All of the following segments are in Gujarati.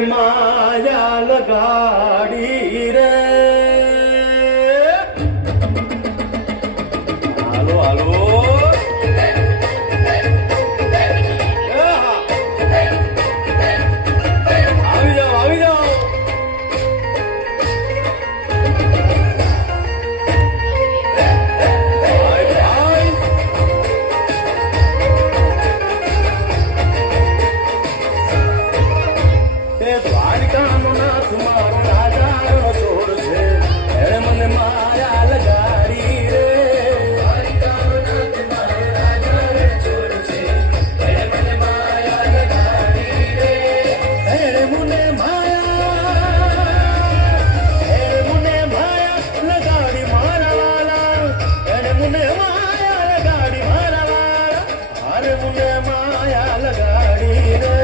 माया लगाड़ी रे हालो हालो આવી જાઓ દ્વારકાનો નાથ મારો રાજાનો છોડ છે એણે મને માયા લગાડી રે દ્વારકાનો નાથ મારો રાજાનો છોડ છે એણે મને માયા લગાડી રે એણે મને માયા લગાડી મારા વાલા એણે મને માયા લગાડી મારા વાલા અરે મને માયા લગાડી રે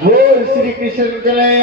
बोल श्री कृष्ण करे